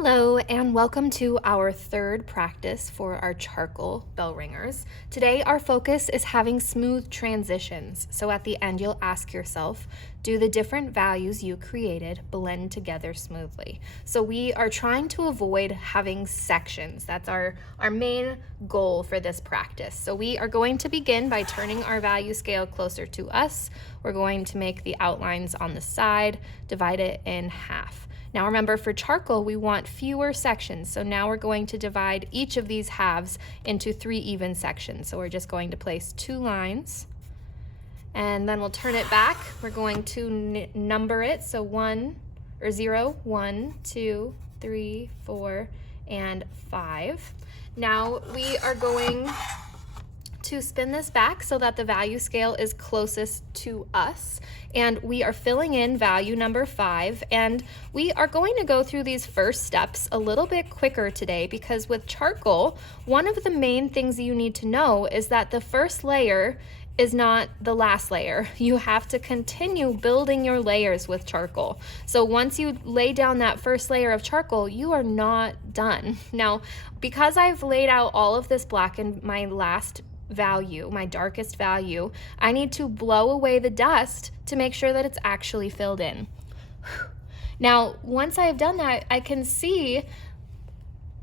Hello and welcome to our third practice for our charcoal bell ringers. Today our focus is having smooth transitions. So at the end you'll ask yourself, do the different values you created blend together smoothly? So we are trying to avoid having sections. That's our main goal for this practice. So we are going to begin by turning our value scale closer to us. We're going to make the outlines on the side, divide it in half. Now remember, for charcoal, we want fewer sections. So now we're going to divide each of these halves into 3 even sections. So we're just going to place 2 lines and then we'll turn it back. We're going to number it. So 0, 1, 2, 3, 4, and 5. Now we are going to spin this back so that the value scale is closest to us, and we are filling in value number 5, and we are going to go through these first steps a little bit quicker today because with charcoal, one of the main things you need to know is that the first layer is not the last layer. You have to continue building your layers with charcoal. So once you lay down that first layer of charcoal, you are not done. Now, because I've laid out all of this black in my last value, my darkest value, I need to blow away the dust to make sure that it's actually filled in. Now, once I have done that, I can see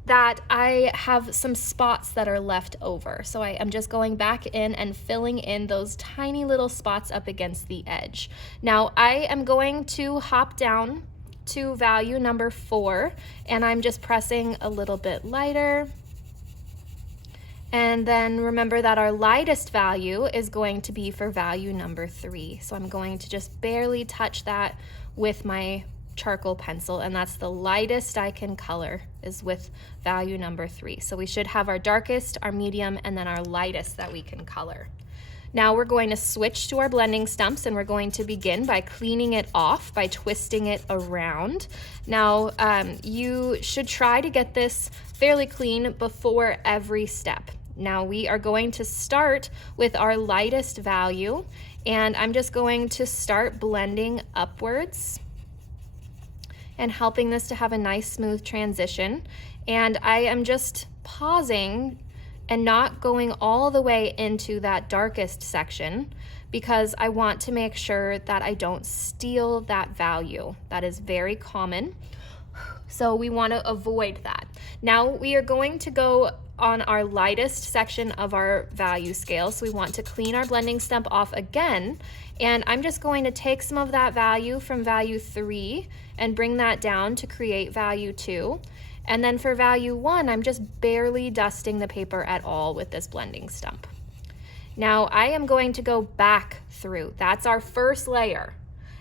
that I have some spots that are left over. So I am just going back in and filling in those tiny little spots up against the edge. Now, I am going to hop down to value number 4, and I'm just pressing a little bit lighter. And then remember that our lightest value is going to be for value number 3. So I'm going to just barely touch that with my charcoal pencil, and that's the lightest I can color is with value number 3. So we should have our darkest, our medium, and then our lightest that we can color. Now we're going to switch to our blending stumps, and we're going to begin by cleaning it off by twisting it around. Now you should try to get this fairly clean before every step. Now we are going to start with our lightest value, and I'm just going to start blending upwards and helping this to have a nice smooth transition. And I am just pausing and not going all the way into that darkest section because I want to make sure that I don't steal that value. That is very common. So we want to avoid that. Now we are going to go on our lightest section of our value scale. So we want to clean our blending stump off again. And I'm just going to take some of that value from value 3 and bring that down to create value 2. And then for value 1, I'm just barely dusting the paper at all with this blending stump. Now I am going to go back through. That's our first layer.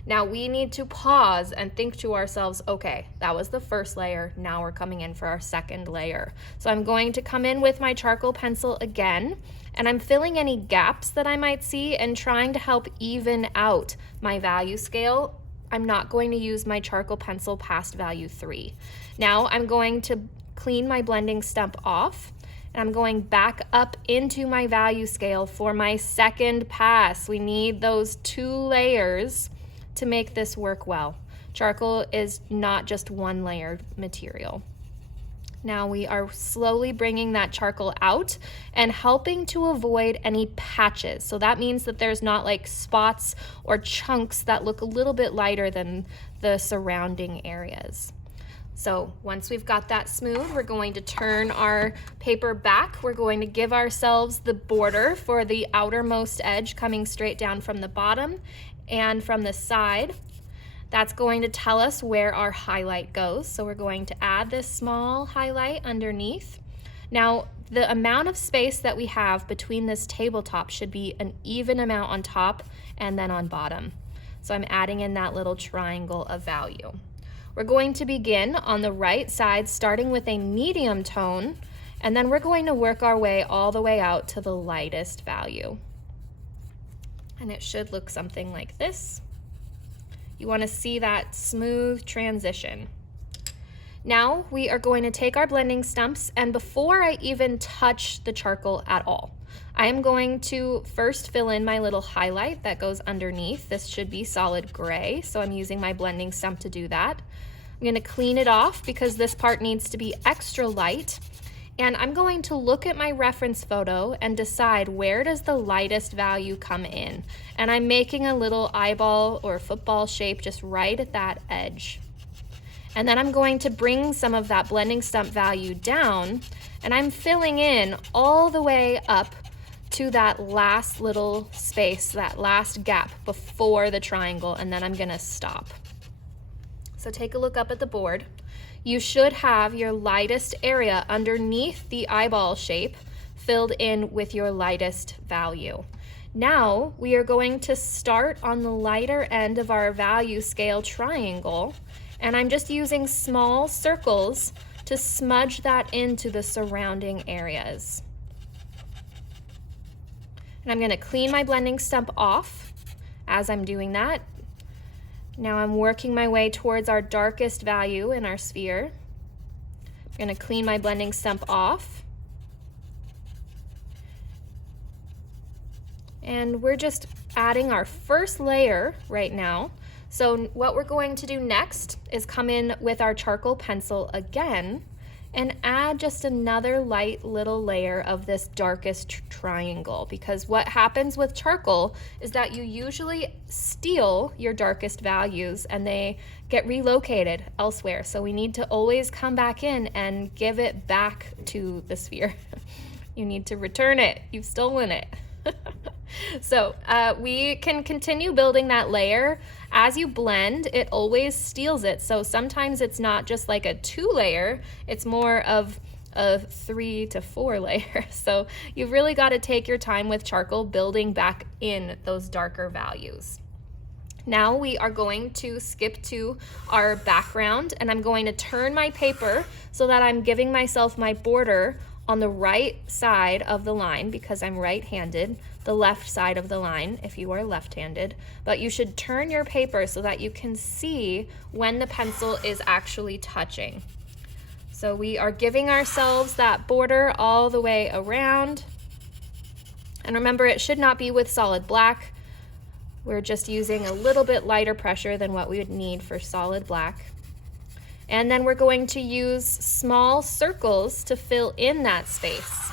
Now we need to pause and think to ourselves, okay, that was the first layer. Now we're coming in for our second layer. So I'm going to come in with my charcoal pencil again, and I'm filling any gaps that I might see and trying to help even out my value scale. I'm not going to use my charcoal pencil past value 3. Now I'm going to clean my blending stump off, and I'm going back up into my value scale for my second pass. We need those 2 layers to make this work well. Charcoal is not just one layered material. Now we are slowly bringing that charcoal out and helping to avoid any patches. So that means that there's not like spots or chunks that look a little bit lighter than the surrounding areas. So once we've got that smooth, we're going to turn our paper back. We're going to give ourselves the border for the outermost edge coming straight down from the bottom and from the side. That's going to tell us where our highlight goes. So we're going to add this small highlight underneath. Now, the amount of space that we have between this tabletop should be an even amount on top and then on bottom. So I'm adding in that little triangle of value. We're going to begin on the right side, starting with a medium tone, and then we're going to work our way all the way out to the lightest value. And it should look something like this. You want to see that smooth transition. Now we are going to take our blending stumps, and before I even touch the charcoal at all, I am going to first fill in my little highlight that goes underneath. This should be solid gray, so I'm using my blending stump to do that. I'm gonna clean it off because this part needs to be extra light. And I'm going to look at my reference photo and decide where does the lightest value come in. And I'm making a little eyeball or football shape just right at that edge. And then I'm going to bring some of that blending stump value down, and I'm filling in all the way up to that last little space, that last gap before the triangle, and then I'm gonna stop. So take a look up at the board. You should have your lightest area underneath the eyeball shape filled in with your lightest value. Now we are going to start on the lighter end of our value scale triangle, and I'm just using small circles to smudge that into the surrounding areas. And I'm gonna clean my blending stump off as I'm doing that. Now I'm working my way towards our darkest value in our sphere. I'm gonna clean my blending stump off. And we're just adding our first layer right now. So what we're going to do next is come in with our charcoal pencil again and add just another light little layer of this darkest triangle, because what happens with charcoal is that you usually steal your darkest values and they get relocated elsewhere. So we need to always come back in and give it back to the sphere. You need to return it. You've stolen it. So we can continue building that layer. As you blend, it always steals it. So sometimes it's not just like a 2-layer, it's more of a 3 to 4 layer. So you've really got to take your time with charcoal building back in those darker values. Now we are going to skip to our background, and I'm going to turn my paper so that I'm giving myself my border on the right side of the line because I'm right-handed, the left side of the line if you are left-handed, but you should turn your paper so that you can see when the pencil is actually touching. So we are giving ourselves that border all the way around. And remember, it should not be with solid black. We're just using a little bit lighter pressure than what we would need for solid black. And then we're going to use small circles to fill in that space.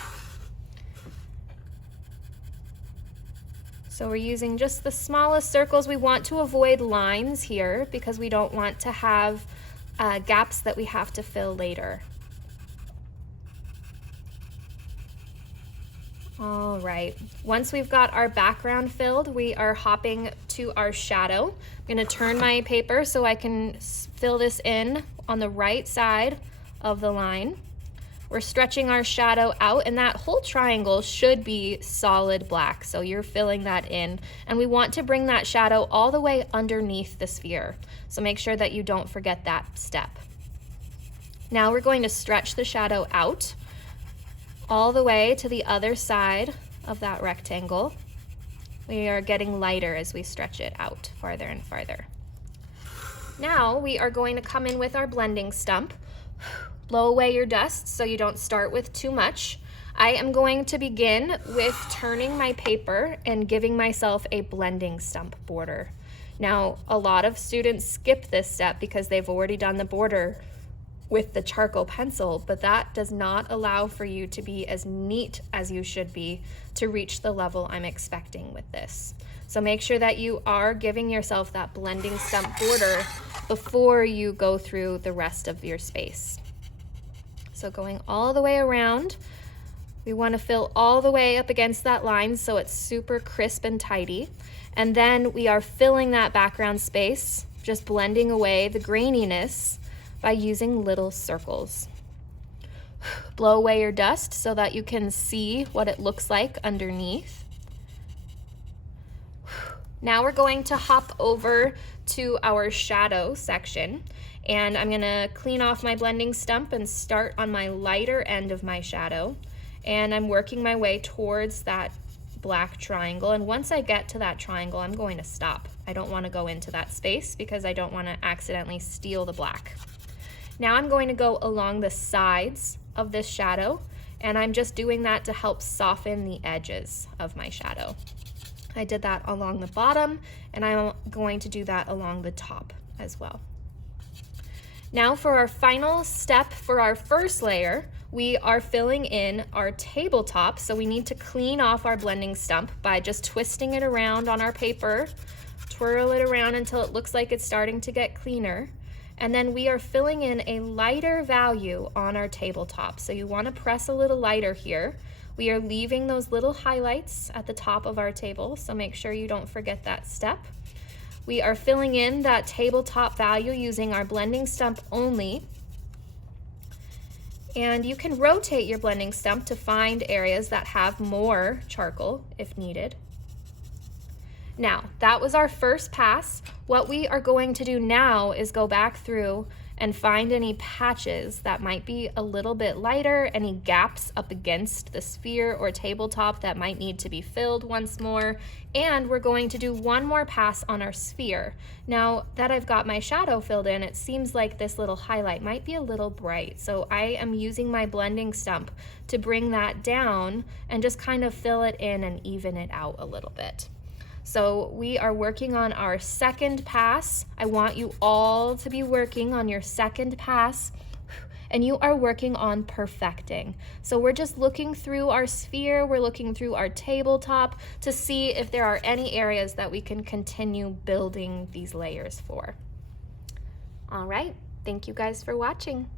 So we're using just the smallest circles. We want to avoid lines here because we don't want to have gaps that we have to fill later. All right, once we've got our background filled, we are hopping to our shadow. I'm gonna turn my paper so I can fill this in on the right side of the line. We're stretching our shadow out, and that whole triangle should be solid black, so you're filling that in. And we want to bring that shadow all the way underneath the sphere, so make sure that you don't forget that step. Now we're going to stretch the shadow out all the way to the other side of that rectangle. We are getting lighter as we stretch it out farther and farther. Now we are going to come in with our blending stump. Blow away your dust so you don't start with too much. I am going to begin with turning my paper and giving myself a blending stump border. Now, a lot of students skip this step because they've already done the border with the charcoal pencil, but that does not allow for you to be as neat as you should be to reach the level I'm expecting with this. So make sure that you are giving yourself that blending stump border before you go through the rest of your space. So going all the way around, we want to fill all the way up against that line so it's super crisp and tidy. And then we are filling that background space, just blending away the graininess by using little circles. Blow away your dust so that you can see what it looks like underneath. Now we're going to hop over to our shadow section, and I'm gonna clean off my blending stump and start on my lighter end of my shadow. And I'm working my way towards that black triangle, and once I get to that triangle, I'm going to stop. I don't want to go into that space because I don't want to accidentally steal the black. Now I'm going to go along the sides of this shadow, and I'm just doing that to help soften the edges of my shadow. I did that along the bottom, and I'm going to do that along the top as well. Now for our final step for our first layer, we are filling in our tabletop. So we need to clean off our blending stump by just twisting it around on our paper, twirl it around until it looks like it's starting to get cleaner. And then we are filling in a lighter value on our tabletop. So you want to press a little lighter here. We are leaving those little highlights at the top of our table, so make sure you don't forget that step. We are filling in that tabletop value using our blending stump only. And you can rotate your blending stump to find areas that have more charcoal if needed. Now, that was our first pass. What we are going to do now is go back through and find any patches that might be a little bit lighter, any gaps up against the sphere or tabletop that might need to be filled once more. And we're going to do one more pass on our sphere. Now that I've got my shadow filled in, it seems like this little highlight might be a little bright. So I am using my blending stump to bring that down and just kind of fill it in and even it out a little bit. So we are working on our second pass. I want you all to be working on your second pass, and you are working on perfecting. So we're just looking through our sphere, we're looking through our tabletop to see if there are any areas that we can continue building these layers for. All right, thank you guys for watching.